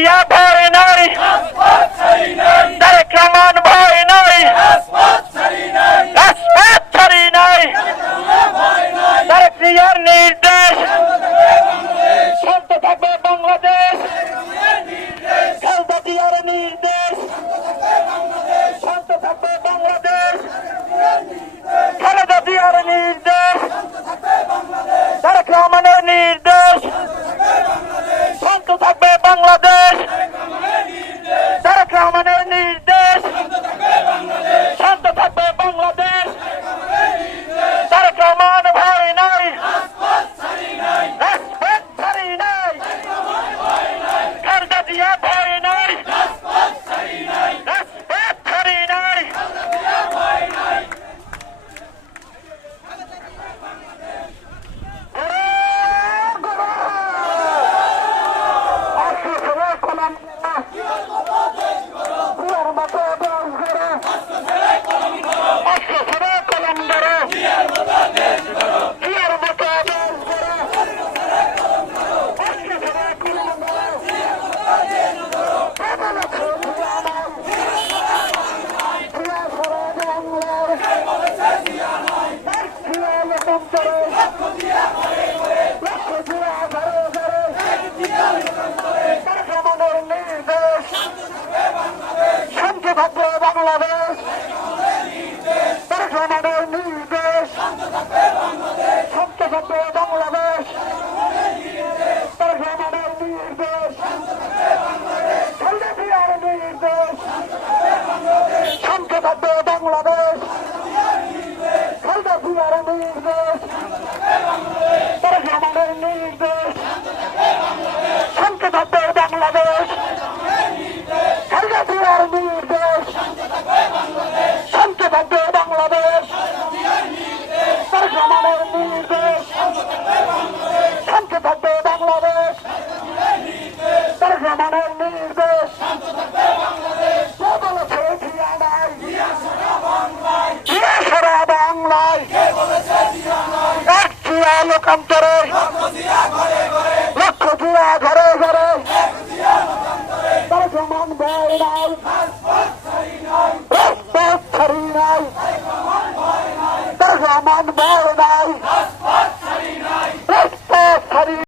জিয়া ভয় নাই, তারেক রহমান ভয় নাই, রাজপথ ছাড়ি নাই, তারেক জিয়ার নির্দেশ শান্ত থাকবে বাংলাদেশ, খালেদা জিয়ার নির্দেশ শান্ত থাকবে বাংলাদেশ, খালেদা জিয়ার নির্দেশ, তারেক রহমানের নির্দেশ শান্ত থাকবে বাংলাদেশ, তারেক রহমানের নির্দেশ শান্ত থাকবে বাংলাদেশ, তারেক রহমান ভয় নাই, রাজপথ ছাড়ি নাই, খালেদা জিয়া ভয় নাই, রাজপথ ছাড়ি নাই। বাংলাদেশ, তারেক রহমানের নির্দেশ শান্ত থাকবে বাংলাদেশ, তারেক রহমানের নির্দেশ, খালেদা জিয়ার নির্দেশ শান্ত থাকবে বাংলাদেশ, খালেদা জিয়ার নির্দেশ, তারেক রহমানের নির্দেশ শান্ত থাকবে বাংলাদেশ, খালেদা জিয়ার নির্দেশ শান্ত থাকবে বাংলাদেশ, তারেক রহমানের নির্দেশ শান্ত থাকবে বাংলাদেশ, তারেক রহমানের নির্দেশ কে বলেছে জিয়া নাই, জিয়া সারা বাংলায়, এক জিয়া লোকান্তরে, লক্ষ জিয়া ঘরে ঘরে, তারেক রহমান ভয় নাই, রাজপথ ছাড়ি নাই, তারেক রহমান ভয় নাই।